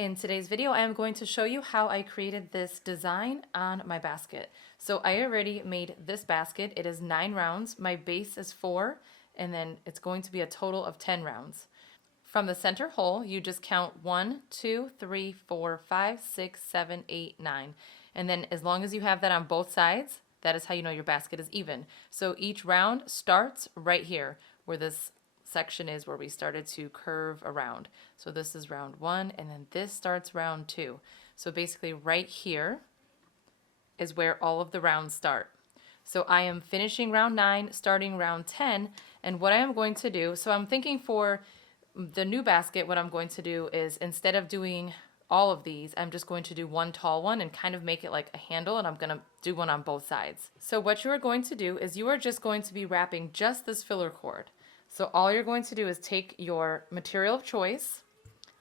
In today's video, I am going to show you how I created this design on my basket. So I already made this basket. It is 9 rounds. My base is 4, and then it's going to be a total of 10 rounds. From the center hole, you just count 1, 2, 3, 4, 5, 6, 7, 8, 9. And then as long as you have that on both sides, that is how you know your basket is even. So each round starts right here where this section is where we started to curve around. So this is round 1, and then this starts round 2. So basically right here is where all of the rounds start. So I am finishing round 9, starting round 10, and what I am going to do, so I'm thinking for the new basket, what I'm going to do is instead of doing all of these, I'm just going to do one tall one and kind of make it like a handle, and I'm going to do one on both sides. So what you are going to do is you are just going to be wrapping just this filler cord. So all you're going to do is take your material of choice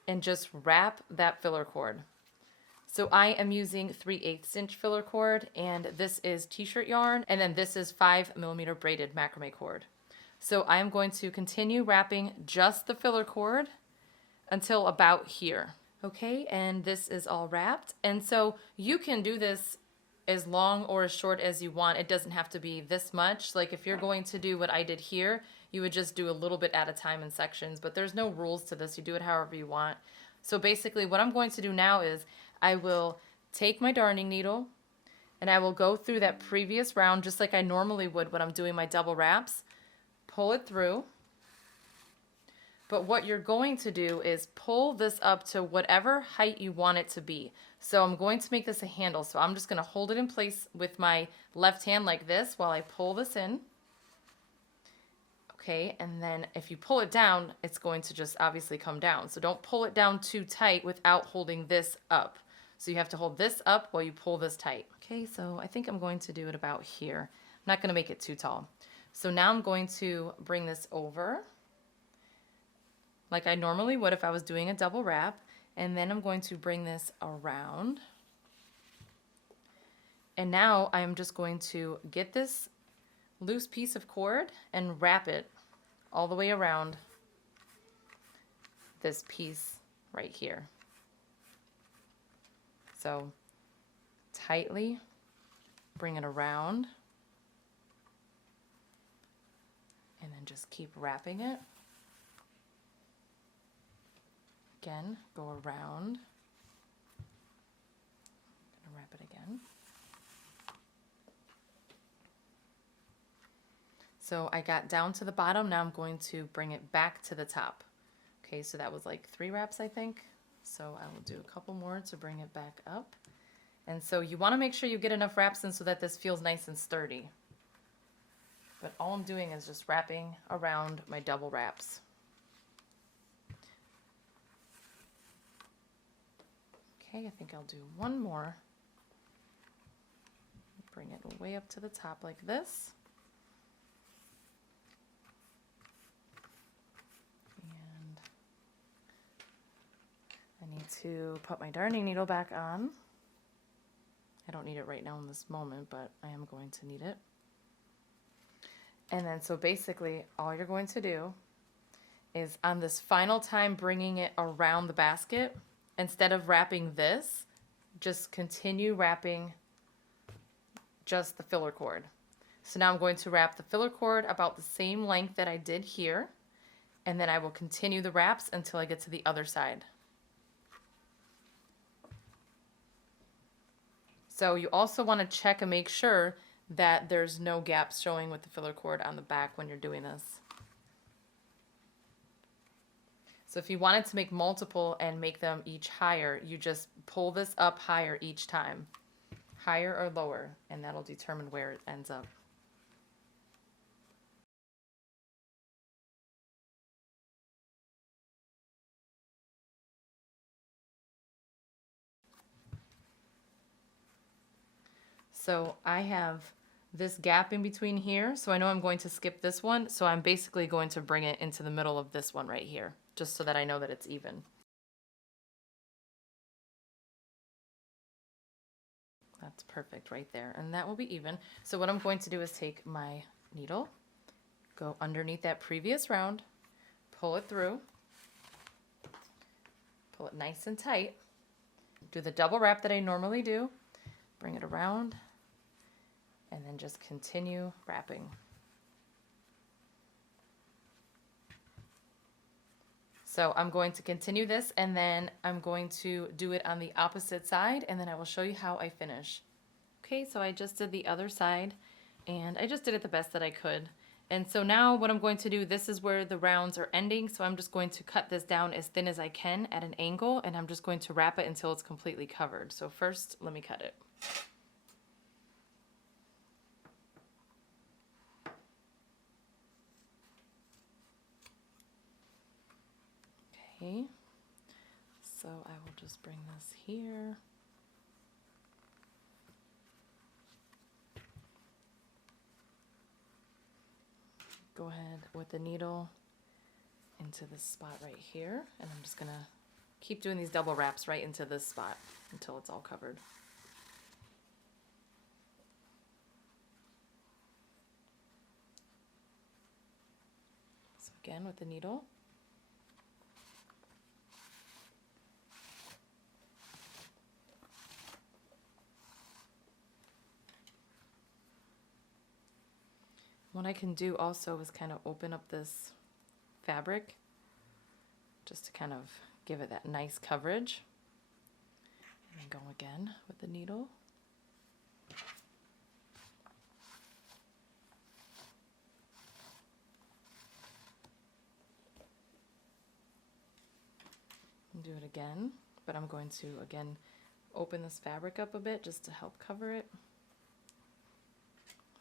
and just wrap that filler cord. So I am using 3/8 inch filler cord, and this is t-shirt yarn, and then this is 5mm braided macrame cord. So I am going to continue wrapping just the filler cord until about here. Okay, and this is all wrapped. And so you can do this as long or as short as you want. It doesn't have to be this much. Like if you're going to do what I did here, you would just do a little bit at a time in sections, but there's no rules to this. You do it however you want. So basically what I'm going to do now is I will take my darning needle and I will go through that previous round just like I normally would when I'm doing my double wraps. Pull it through. But what you're going to do is pull this up to whatever height you want it to be. So I'm going to make this a handle. So I'm just going to hold it in place with my left hand like this while I pull this in. Okay, and then if you pull it down, it's going to just obviously come down. So don't pull it down too tight without holding this up. So you have to hold this up while you pull this tight. Okay, so I think I'm going to do it about here. I'm not going to make it too tall. So now I'm going to bring this over like I normally would if I was doing a double wrap, and then I'm going to bring this around. And now I'm just going to get this loose piece of cord and wrap it all the way around this piece right here. So tightly bring it around and then just keep wrapping it. Again, go around. I'm gonna wrap it again. So I got down to the bottom, now I'm going to bring it back to the top. Okay, so that was like 3 wraps, I think. So I will do a couple more to bring it back up. And so you want to make sure you get enough wraps in so that this feels nice and sturdy. But all I'm doing is just wrapping around my double wraps. Okay, I think I'll do one more. Bring it way up to the top like this. And I need to put my darning needle back on. I don't need it right now in this moment, but I am going to need it. And then so basically all you're going to do is on this final time bringing it around the basket, instead of wrapping this, just continue wrapping just the filler cord. So now I'm going to wrap the filler cord about the same length that I did here, and then I will continue the wraps until I get to the other side. So you also want to check and make sure that there's no gaps showing with the filler cord on the back when you're doing this. So if you wanted to make multiple and make them each higher, you just pull this up higher each time, higher or lower, and that'll determine where it ends up. So I have this gap in between here, so I know I'm going to skip this one, so I'm basically going to bring it into the middle of this one right here, just so that I know that it's even. That's perfect right there, and that will be even. So what I'm going to do is take my needle, go underneath that previous round, pull it through, pull it nice and tight, Do the double wrap that I normally do, bring it around, and then just continue wrapping. So I'm going to continue this, and then I'm going to do it on the opposite side, and then I will show you how I finish. Okay, so I just did the other side, and I just did it the best that I could. And so now what I'm going to do, this is where the rounds are ending, so I'm just going to cut this down as thin as I can at an angle, and I'm just going to wrap it until it's completely covered. So first, let me cut it. Okay, so I will just bring this here. Go ahead with the needle into this spot right here, and I'm just gonna keep doing these double wraps right into this spot until it's all covered. So again with the needle. What I can do also is kind of open up this fabric just to kind of give it that nice coverage. And then go again with the needle. And do it again, but I'm going to again open this fabric up a bit just to help cover it.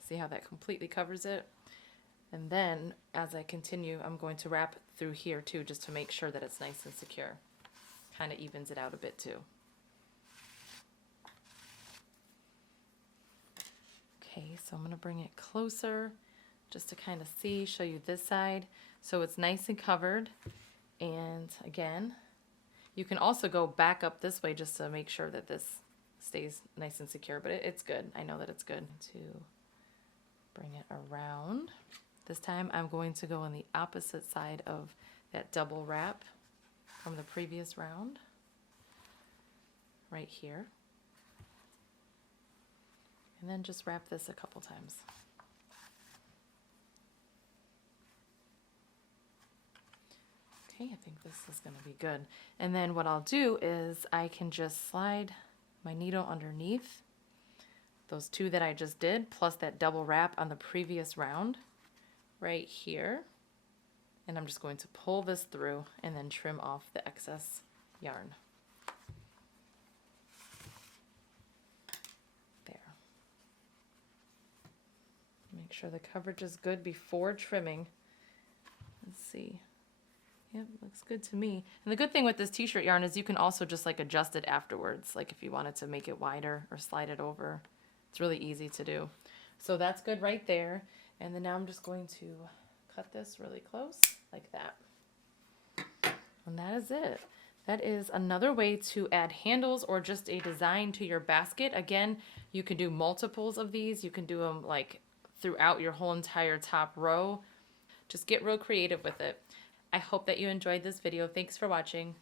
See how that completely covers it? And then as I continue, I'm going to wrap through here too, just to make sure that it's nice and secure. Kind of evens it out a bit too. Okay, so I'm going to bring it closer just to kind of see, show you this side. So it's nice and covered. And again, you can also go back up this way just to make sure that this stays nice and secure, but it's good. I know that it's good. To bring it around. This time I'm going to go on the opposite side of that double wrap from the previous round, right here. And then just wrap this a couple times. Okay, I think this is going to be good. And then what I'll do is I can just slide my needle underneath those two that I just did, plus that double wrap on the previous round right here. And I'm just going to pull this through and then trim off the excess yarn. There. Make sure the coverage is good before trimming. Let's see. Yep, looks good to me. And the good thing with this t-shirt yarn is you can also just like adjust it afterwards, like if you wanted to make it wider or slide it over. It's really easy to do. So that's good right there. And then now I'm just going to cut this really close like that. And that is it. That is another way to add handles or just a design to your basket. Again, you can do multiples of these. You can do them like throughout your whole entire top row. Just get real creative with it. I hope that you enjoyed this video. Thanks for watching.